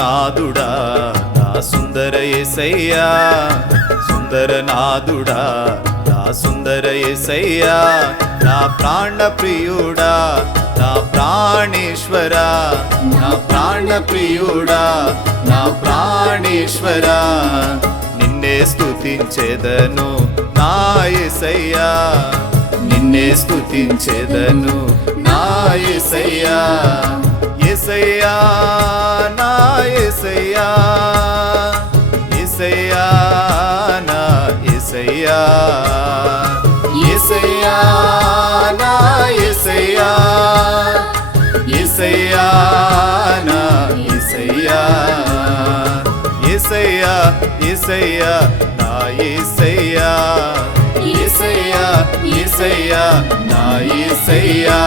సుందరనాథుడా నా సుందర యేసయ్యా, సుందరనాథుడా నా సుందర యేసయ్యా, నా ప్రాణ ప్రియుడా నా ప్రాణేశ్వరా, నా ప్రాణ ప్రియుడా నా ప్రాణేశ్వరా, నిన్నే స్తుతించెదను నా యేసయ్యా, నిన్నే స్తుతించెదను నా యేసయ్యా, యేసయ్యా నా యేసయ్యా, యేసయ్యా నా యేసయ్యా, యేసయ్యా నా యేసయ్యా, యేసయ్యా నా యేసయ్యా, యేసయ్యా యేసయ్యా నా యేసయ్యా, యేసయ్యా యేసయ్యా నా యేసయ్యా,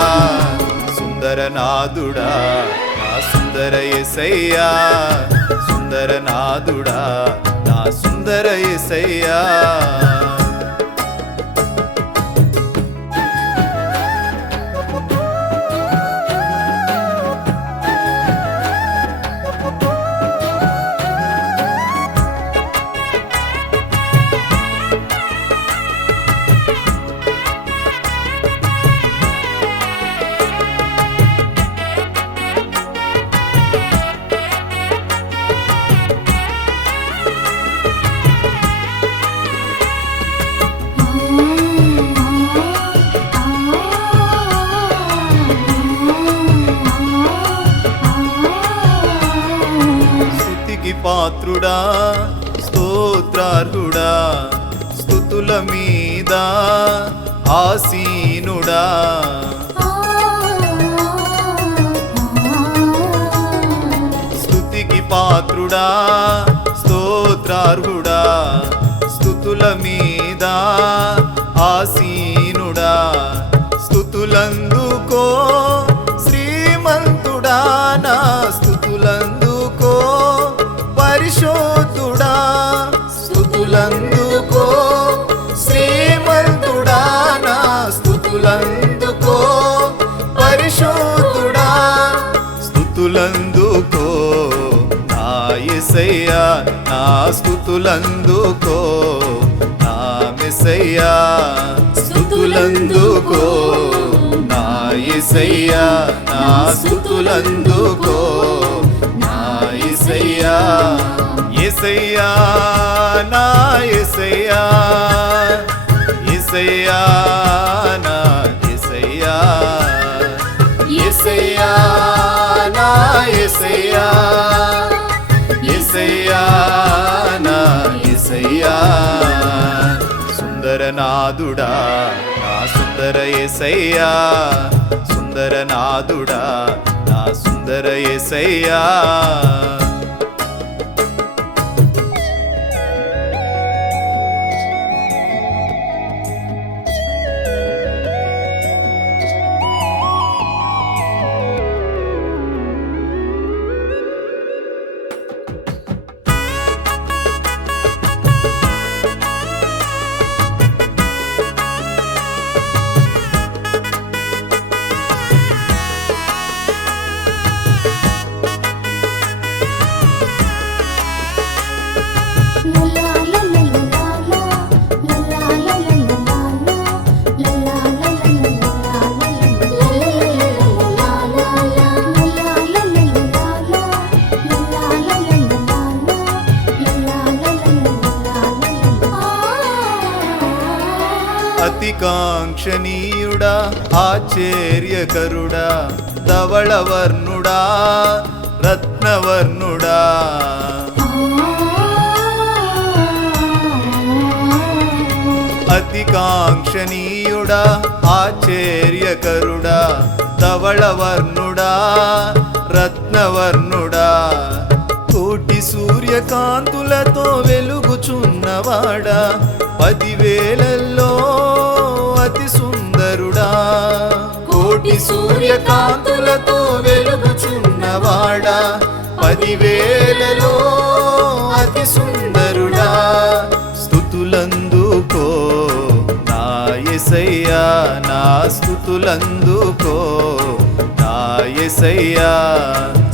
సుందరనాథుడా నా సుందర యేసయ్యా, సుందరనాథుడా నా సుందర యేసయ్యా. పాత్రుడా స్తోత్రార్హుడా, స్తుతుల మీద ఆసీనుడా, స్తుతికి పాత్రుడా స్తోత్రార్హుడా, స్తుతుల మీద ఆసీనుడా, స్తుతులందుకో శ్రీమంతుడా, నా స్తుతులందుకో పరిశోధుడా, స్తుతులందుకో శ్రీమంతుడా, నా స్తుతులందుకో పరిశోధుడా, స్తుతులందుకో నా యేసయ్యా, నా స్తుతులందుకో నా మెస్సయ్యా, స్తుతులందుకో నా యేసయ్యా, నా స్తుతులందుకో యేసయ్యా, యేసయ్యా నా యేసయ్యా, యేసయ్యా నా యేసయ్యా, యేసయ్యా నా యేసయ్యా, యేసయ్యా నా యేసయ్యా, సుందరనాథుడా నా సుందర యేసయ్యా, సుందరనాథుడా నా సుందర యేసయ్యా. అతికాంక్షణీయుడా ఆశ్చర్యకరుడా, ధవళవర్ణుడా రత్నవర్ణుడా, అతికాంక్షణీయుడా ఆశ్చర్యకరుడా, ధవళవర్ణుడా రత్నవర్ణుడా, కోటి సూర్యకాంతులతో వెలుగుచున్నవాడా, 10,000ల్లో అతి సుందరుడా, కోటి సూర్యకాంతులతో వెలుగుచున్నవాడా, 10,000ల్లో అతి సుందరుడా, స్తుతులందుకో నా యేసయ్యా, నా స్తుతులందుకో నా నా యేసయ్యా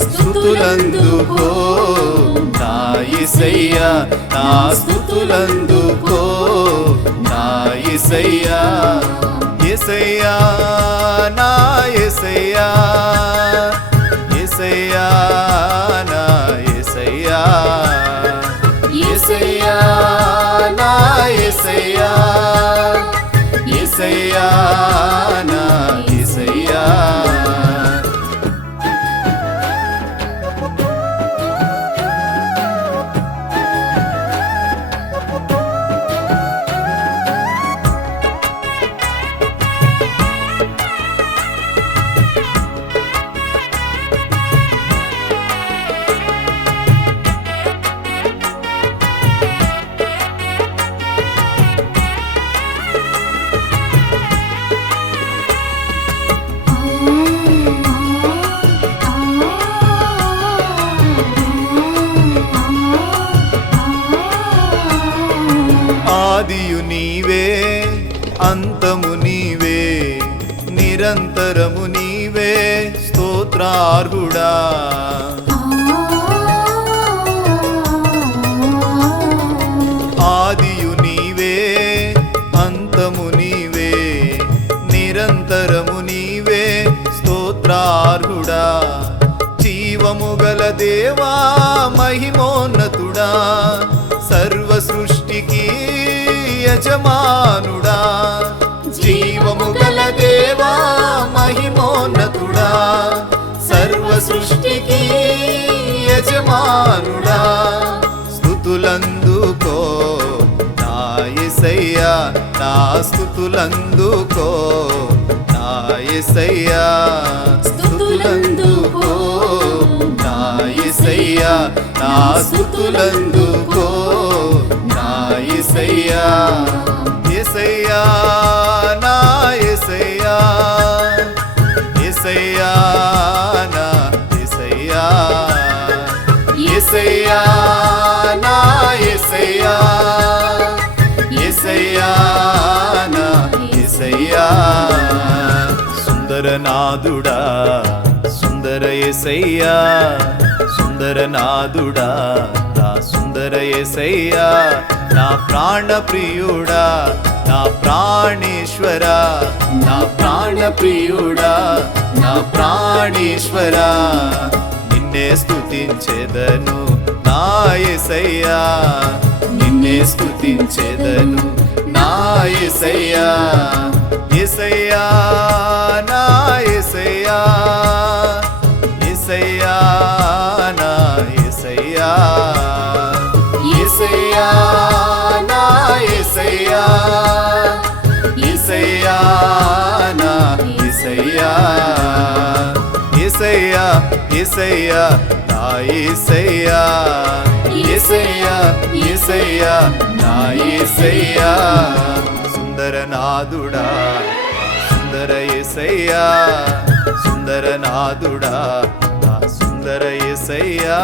స్తుతులందుకో నా యేసయ్యా నా స్తుతులందుకో నా యేసయ్యా యేసయ్యా నా యేసయ్యా యేసయ్యా నా యేసయ్యా యేసయ్యా నా యేసయ్యా యేసయ్యా నా యేసయ్యా ఆదియు నీవే అంతము నీవే నిరంతరము నీవే స్తోత్రార్హుడా ఆదియు నీవే అంతము నీవే నిరంతరము నీవే స్తోత్రార్హుడా జీవము గల దేవా మహిమోన్నతుడా సర్వ సృష్టికి యజమానుడా జీవము గల దేవా మహిమోన్నతుడా సర్వ సృష్టికి యజమానుడా స్తుతులందుకో నా యేసయ్యా నా స్తుతులందుకో నా యేసయ్యా స్తుతులందుకో నా యేసయ్యా నా స్తుతులందుకో నా యేసయ్యా యేసయ్యా నా యేసయ్యా యేసయ్యా నా యేసయ్యా యేసయ్యా నా యేసయ్యా యేసయ్యా నా యేసయ్యా సుందరనాథుడా సుందర యేసయ్యా సుందరనాథుడా నా సుందర యేసయ్యా నా ప్రాణ ప్రియుడా నా ప్రాణేశ్వరా నా ప్రాణ ప్రియుడా నా ప్రాణేశ్వరా నిన్నే స్తుతించెదను నా యేసయ్యా నిన్నే స్తుతించెదను నా యేసయ్యా యేసయ్యా నా యేసయ్యా యేసయ్యా నా యేసయ్యా యేసయ్యా నా యేసయ్యా యేసయ్యా నా యేసయ్యా యేసయ్యా యేసయ్యా నా యేసయ్యా యేసయ్యా యేసయ్యా నా యేసయ్యా సుందరనాథుడా సుందర యేసయ్యా సుందరనాథుడా నా సుందర యేసయ్యా